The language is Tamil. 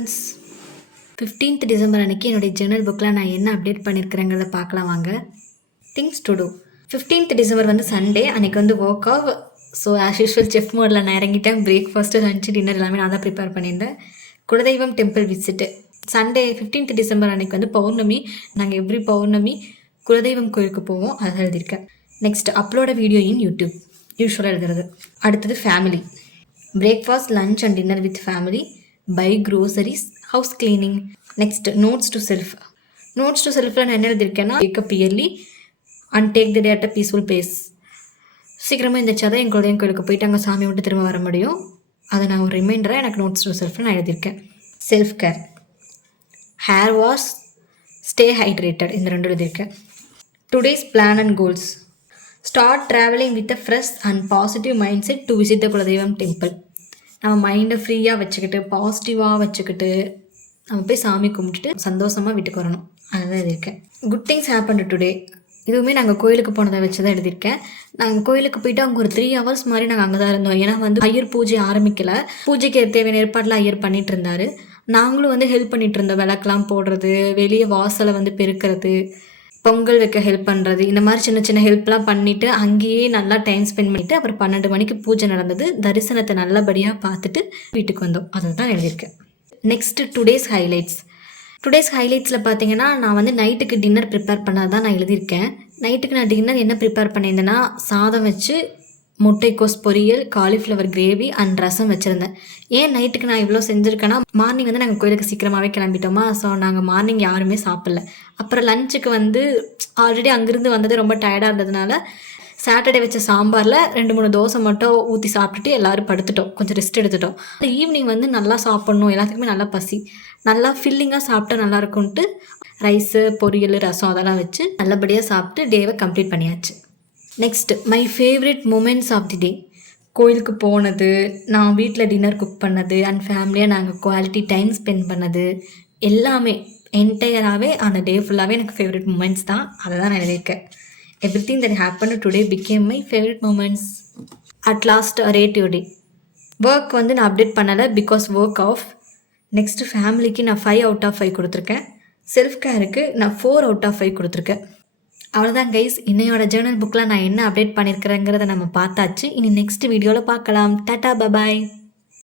15th டிசம்பர் அன்றைக்கி என்னுடைய ஜேர்னல் புக்கில் நான் என்ன அப்டேட் பண்ணியிருக்கிறேங்கிறத பார்க்கலாம் வாங்க. Things to do. 15th December வந்து சண்டே, அன்றைக்கி வந்து work off. So as usual chef மோடில் நான் இறங்கிட்டேன். பிரேக்ஃபாஸ்ட்டு, லஞ்சு, டின்னர் எல்லாமே நான் தான் ப்ரிப்பேர் பண்ணியிருந்தேன். குலதெய்வம் temple visit. Sunday 15th December அன்றைக்கி வந்து பௌர்ணமி. நாங்கள் எவ்ரி பௌர்ணமி குலதெய்வம் கோயிலுக்கு போவோம், அதை எழுதியிருக்கேன். Next upload video in YouTube, யூஸ்வலாக எழுதுறது. அடுத்தது family. Breakfast, lunch and dinner with family. Buy groceries, house cleaning. Next notes to self. Notes to செல்ஃபில் நான் என்ன எழுதியிருக்கேன்னா, wake up early and take the day at a peaceful pace. சீக்கிரமாக எந்திரிச்சா தான் என் குலதெய்வம் கோயிலுக்கு போயிட்டு அங்கே சாமி விட்டு திரும்ப வர முடியும். அதை நான் ஒரு ரிமைண்டராக எனக்கு நோட்ஸ் டு செல்ஃபில் நான் எழுதியிருக்கேன். Self care, hair wash, stay hydrated, இந்த ரெண்டு எழுதியிருக்கேன். Today's plan and goals. Start travelling with a fresh and positive mind set to visit the குலதெய்வம் டெம்பிள். நம்ம மைண்டை ஃப்ரீயாக வச்சுக்கிட்டு, பாசிட்டிவாக வச்சுக்கிட்டு, நம்ம போய் சாமி கும்பிட்டுட்டு சந்தோஷமாக வீட்டுக்கு வரணும். அதுதான் எழுதியிருக்கேன். Good things happen today. இதுவுமே நாங்கள் கோயிலுக்கு போனதை வச்சு தான் எழுதியிருக்கேன். நாங்கள் கோயிலுக்கு போயிட்டு அங்கே ஒரு 3 hours மாதிரி நாங்கள் அங்கே தான் இருந்தோம். ஏன்னா வந்து ஐயர் பூஜை ஆரம்பிக்கலை. பூஜைக்கு தேவையான ஏற்பாடெலாம் ஐயர் பண்ணிகிட்டு இருந்தார். நாங்களும் வந்து ஹெல்ப் பண்ணிகிட்டு இருந்தோம். விளக்கெலாம் போடுறது, வெளியே வாசலை வந்து பெருக்கிறது, பொங்கல் வைக்க ஹெல்ப் பண்ணுறது, இந்த மாதிரி சின்ன சின்ன ஹெல்ப்லாம் பண்ணிவிட்டு அங்கேயே நல்லா டைம் ஸ்பெண்ட் பண்ணிவிட்டு அப்புறம் 12 மணிக்கு பூஜை நடந்தது. தரிசனத்தை நல்லபடியாக பார்த்துட்டு வீட்டுக்கு வந்தோம். அதை தான் எழுதியிருக்கேன். Next today's highlights. டுடேஸ் ஹைலைட்ஸில் பார்த்தீங்கன்னா, நான் வந்து நைட்டுக்கு டின்னர் ப்ரிப்பேர் பண்ணால் தான் நான் எழுதியிருக்கேன். நைட்டுக்கு நான் டின்னர் என்ன ப்ரிப்பேர் பண்ணியிருந்தேன்னா, சாதம் வச்சு முட்டைக்கோஸ் பொரியல், காலிஃப்ளவர் கிரேவி அண்ட் ரசம் வச்சுருந்தேன். ஏன் நைட்டுக்கு நான் இவ்வளோ செஞ்சுருக்கேன்னா, மார்னிங் வந்து நாங்கள் கோயிலுக்கு சீக்கிரமாகவே கிளம்பிட்டோமா. ஸோ நாங்கள் மார்னிங் யாருமே சாப்பிடல. அப்புறம் லஞ்சுக்கு வந்து ஆல்ரெடி அங்கேருந்து வந்தது ரொம்ப டயர்டாக இருந்ததுனால சாட்டர்டே வச்ச சாம்பாரில் 2-3 தோசை மட்டும் ஊற்றி சாப்பிட்டுட்டு எல்லோரும் படுத்துட்டோம், கொஞ்சம் ரெஸ்ட் எடுத்துட்டோம். ஈவினிங் வந்து நல்லா சாப்பிட்ணும், எல்லாத்துக்குமே நல்லா பசி, நல்லா ஃபில்லிங்காக சாப்பிட்டா நல்லாயிருக்குன்ட்டு ரைஸு, பொரியல், ரசம் அதெல்லாம் வச்சு நல்லபடியாக சாப்பிட்டு டேவை கம்ப்ளீட் பண்ணியாச்சு. Next my favourite moments of the day. கோயிலுக்கு போனது, நான் வீட்டில் டின்னர் குக் பண்ணது அண்ட் ஃபேமிலியாக நாங்கள் குவாலிட்டி டைம் ஸ்பெண்ட் பண்ணது எல்லாமே என்டையராகவே அந்த டே ஃபுல்லாகவே எனக்கு ஃபேவரட் மூமெண்ட்ஸ் தான். அதை தான் நான் எழுதியிருக்கேன். Everything that happened today became my favorite moments. At last a rate your day. Work வந்து நான் அப்டேட் பண்ணலை பிகாஸ் ஒர்க் ஆஃப். நெக்ஸ்ட்டு ஃபேமிலிக்கு நான் 5 out of 5 கொடுத்துருக்கேன். செல்ஃப் கேருக்கு நான் 4 out of 5 கொடுத்துருக்கேன். அவ்வளோதான் கைஸ், இன்னையோட ஜேர்னல் புக்கில் நான் என்ன அப்டேட் பண்ணியிருக்கிறேங்கிறத நம்ம பார்த்தாச்சு. இனி நெக்ஸ்ட் வீடியோவில் பார்க்கலாம். Tata, bye bye.